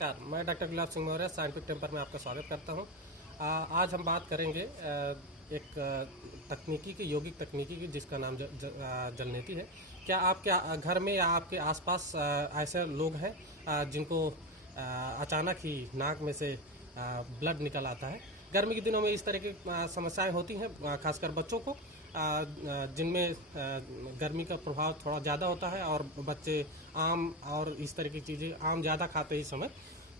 नमस्कार, मैं doctor Gulab Singh Maurya scientific temper में आपका स्वागत करता हूं। आज हम बात करेंगे एक तकनीकी की यौगिक तकनीकी की जिसका नाम जलनेती है। क्या आपके घर में या आपके आसपास ऐसे लोग हैं जिनको अचानक ही नाक में से ब्लड निकल आता है? गर्मी के दिनों में इस तरह की समस्याएं होती हैं, खासकर बच्चों को, जिनमें गर्मी का प्रभाव थोड़ा ज़्यादा होता है और बच्चे आम और इस तरह की चीज़ें आम ज़्यादा खाते हैं इस समय,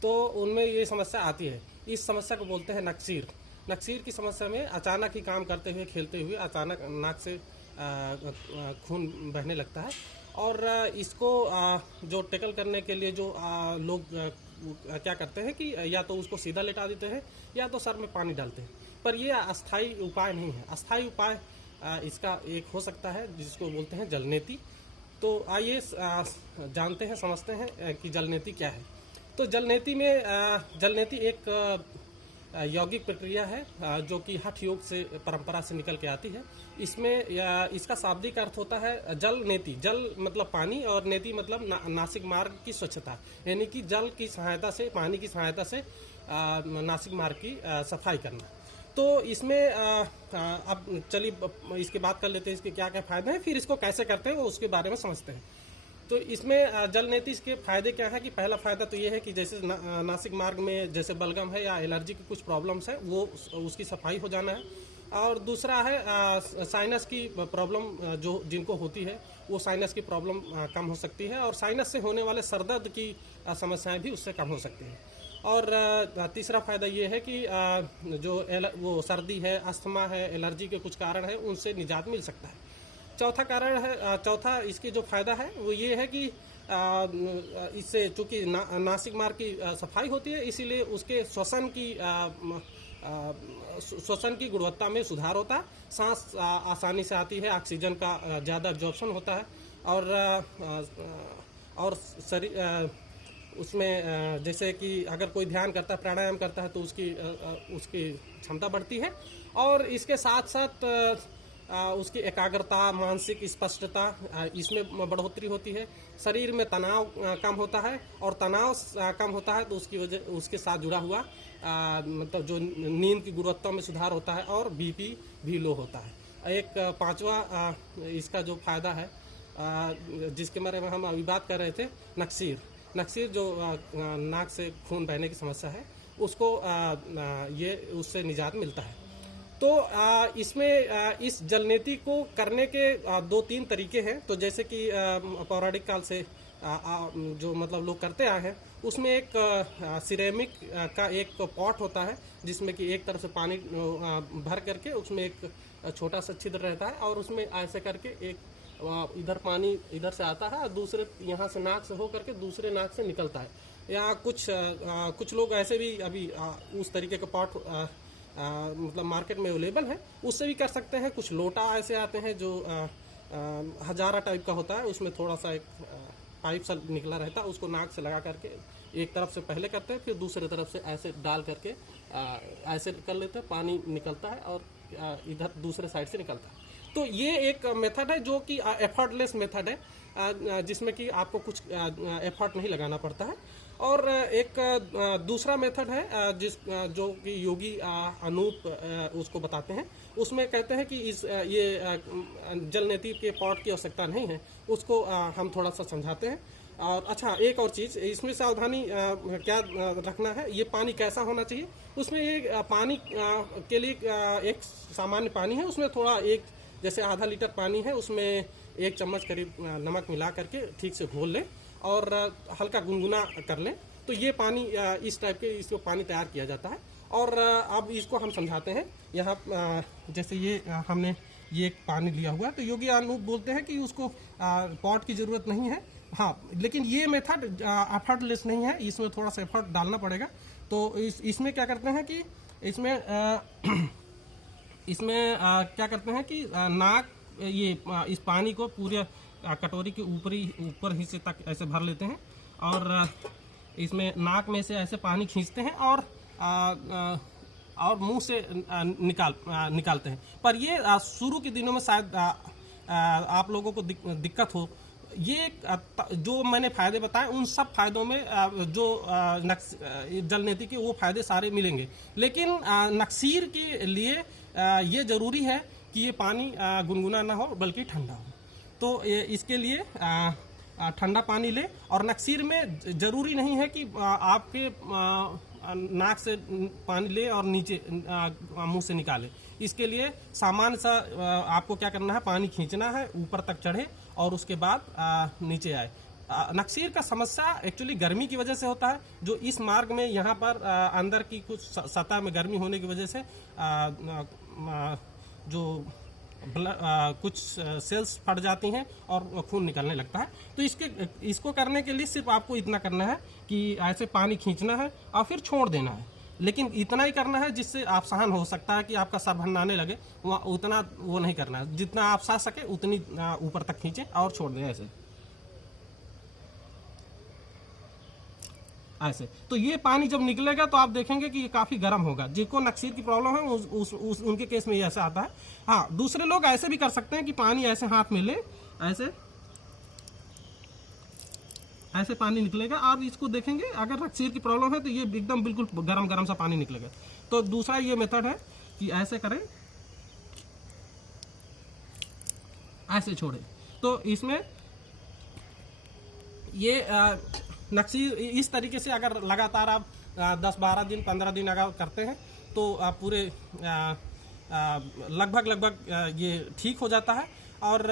तो उनमें ये समस्या आती है। इस समस्या को बोलते हैं नक्सीर। नक्सीर की समस्या में अचानक ही काम करते हुए खेलते हुए अचानक नाक से खून बहने लगता है और इसको जो टैकल करने के लिए जो लोग क्या करते हैं कि या तो उसको सीधा लेटा देते हैं या तो सर में पानी डालते हैं, पर ये अस्थाई उपाय नहीं है। अस्थाई उपाय इसका एक हो सकता है जिसको बोलते हैं जलनेती। तो आइए जानते हैं, समझते हैं कि जलनेती क्या है। तो जलनेती में जलनेती एक यौगिक प्रक्रिया है जो कि हठ योग से परंपरा से निकल के आती है। इसमें इसका शाब्दिक अर्थ होता है जल नेति। जल मतलब पानी और नेति मतलब नासिक मार्ग की स्वच्छता, यानी कि जल की सहायता से, पानी की सहायता से नासिक मार्ग की सफाई करना। तो इसमें अब चलिए इसकी बात कर लेते हैं, इसके क्या क्या फायदे हैं, फिर इसको कैसे करते हैं वो उसके बारे में समझते हैं। तो इसमें जलनेती के फायदे क्या है कि पहला फायदा तो ये है कि जैसे नासिक मार्ग में जैसे बलगम है या एलर्जी की कुछ प्रॉब्लम्स है वो उसकी सफाई हो जाना है। और दूसरा है साइनस की प्रॉब्लम जो जिनको होती है वो साइनस की प्रॉब्लम कम हो सकती है और साइनस से होने वाले सरदर्द की समस्याएं भी उससे कम हो सकती हैं। और तीसरा फायदा ये है कि जो वो सर्दी है, अस्थमा है, एलर्जी के कुछ कारण है उनसे निजात मिल सकता है। चौथा कारण है, चौथा इसकी जो फायदा है वो ये है कि इससे चूंकि नासिक मार्ग की सफाई होती है, इसीलिए उसके श्वसन की गुणवत्ता में सुधार होता है। सांस आसानी से आती है, ऑक्सीजन का ज़्यादा एब्जॉर्प्शन होता है और शरीर उसमें जैसे कि अगर कोई ध्यान करता है, प्राणायाम करता है तो उसकी क्षमता बढ़ती है और इसके साथ साथ उसकी एकाग्रता, मानसिक स्पष्टता इसमें बढ़ोतरी होती है। शरीर में तनाव कम होता है और तनाव कम होता है तो उसकी वजह उसके साथ जुड़ा हुआ मतलब जो नींद की गुणवत्ता में सुधार होता है और बीपी भी लो होता है। एक पांचवा इसका जो फायदा है जिसके बारे में हम अभी बात कर रहे थे, नक्सीर जो नाक से खून बहने की समस्या है उसको ये उससे निजात मिलता है। तो इसमें इस जलनेती को करने के 2-3 तरीके हैं। तो जैसे कि पौराणिक काल से जो मतलब लोग करते आए हैं, उसमें एक सिरेमिक का एक पॉट होता है जिसमें कि एक तरफ से पानी भर करके उसमें एक छोटा सा छिद्र रहता है और उसमें ऐसे करके एक इधर पानी इधर से आता है और दूसरे यहाँ से नाक से हो करके दूसरे नाक से निकलता है। या कुछ लोग ऐसे भी अभी उस तरीके का पॉट मतलब मार्केट में अवेलेबल है, उससे भी कर सकते हैं। कुछ लोटा ऐसे आते हैं जो हजारा टाइप का होता है, उसमें थोड़ा सा एक पाइप सा निकला रहता है, उसको नाक से लगा करके एक तरफ से पहले करते हैं, फिर दूसरी तरफ से ऐसे डाल करके ऐसे कर लेते हैं, पानी निकलता है और इधर दूसरे साइड से निकलता है। तो ये एक मेथड है जो कि एफर्टलेस मेथड है, जिसमें कि आपको कुछ एफर्ट नहीं लगाना पड़ता है। और एक दूसरा मेथड है जो कि योगी अनूप उसको बताते हैं। उसमें कहते हैं कि ये जलनेती के पॉट की आवश्यकता नहीं है, उसको हम थोड़ा सा समझाते हैं। और अच्छा, एक और चीज़ इसमें सावधानी क्या रखना है, ये पानी कैसा होना चाहिए। उसमें ये पानी के लिए एक सामान्य पानी है, उसमें थोड़ा एक जैसे आधा लीटर पानी है, उसमें 1 चम्मच करीब नमक मिला करके ठीक से घोल लें और हल्का गुनगुना कर लें। तो ये पानी इस टाइप के इसको पानी तैयार किया जाता है। और अब इसको हम समझाते हैं। यहाँ जैसे ये हमने ये एक पानी लिया हुआ है, तो योगी अनूप बोलते हैं कि उसको पॉट की ज़रूरत नहीं है। हाँ, लेकिन ये मेथड एफर्टलेस नहीं है, इसमें थोड़ा सा एफर्ट डालना पड़ेगा। तो इसमें क्या करते हैं कि इसमें क्या करते हैं कि इस पानी को पूरे कटोरी के ऊपर हिस्से तक ऐसे भर लेते हैं और इसमें नाक में से ऐसे पानी खींचते हैं और मुंह से निकालते हैं। पर ये शुरू के दिनों में शायद आप लोगों को दिक्कत हो, ये जो मैंने फायदे बताए उन सब फायदों में जो जल नीति के वो फायदे सारे मिलेंगे, लेकिन नक्सीर के लिए ये ज़रूरी है कि ये पानी गुनगुना ना हो बल्कि ठंडा हो। तो इसके लिए ठंडा पानी ले, और नक्सीर में ज़रूरी नहीं है कि आपके नाक से पानी ले और नीचे मुंह से निकाले। इसके लिए सामान्य सा आपको क्या करना है, पानी खींचना है, ऊपर तक चढ़े और उसके बाद नीचे आए। नक्सीर का समस्या एक्चुअली गर्मी की वजह से होता है, जो इस मार्ग में यहाँ पर अंदर की कुछ सतह में गर्मी होने की वजह से जो कुछ सेल्स फट जाती हैं और खून निकलने लगता है। तो इसको करने के लिए सिर्फ आपको इतना करना है कि ऐसे पानी खींचना है और फिर छोड़ देना है, लेकिन इतना ही करना है जिससे आप सहन हो सकता है कि आपका सर भन्नाने लगे, उतना वो नहीं करना है। जितना आप सह सके उतनी ऊपर तक खींचें और छोड़ दें ऐसे। तो ये पानी जब निकलेगा तो आप देखेंगे कि ये काफ़ी गर्म होगा। जिनको नक्सीर की प्रॉब्लम है उनके केस में ये ऐसा आता है। हाँ, दूसरे लोग ऐसे भी कर सकते हैं कि पानी ऐसे हाथ में ले, ऐसे पानी निकलेगा। आप इसको देखेंगे, अगर नक्सीर की प्रॉब्लम है तो ये एकदम बिल्कुल गरम गरम सा पानी निकलेगा। तो दूसरा ये मेथड है कि ऐसे करें, ऐसे छोड़ें। तो इसमें ये नक्सीर इस तरीके से अगर लगातार आप 10-12 दिन 15 दिन अगर करते हैं तो आप पूरे लगभग ये ठीक हो जाता है। और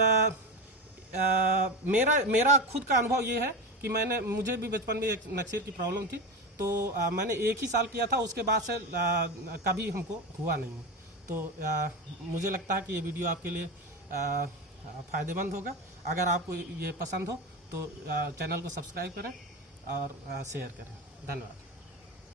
मेरा खुद का अनुभव ये है कि मुझे भी बचपन में एक नक्सीर की प्रॉब्लम थी, तो मैंने 1 ही साल किया था, उसके बाद से कभी हमको हुआ नहीं। तो मुझे लगता है कि ये वीडियो आपके लिए फ़ायदेमंद होगा। अगर आपको ये पसंद हो तो चैनल को सब्सक्राइब करें और शेयर करें। धन्यवाद।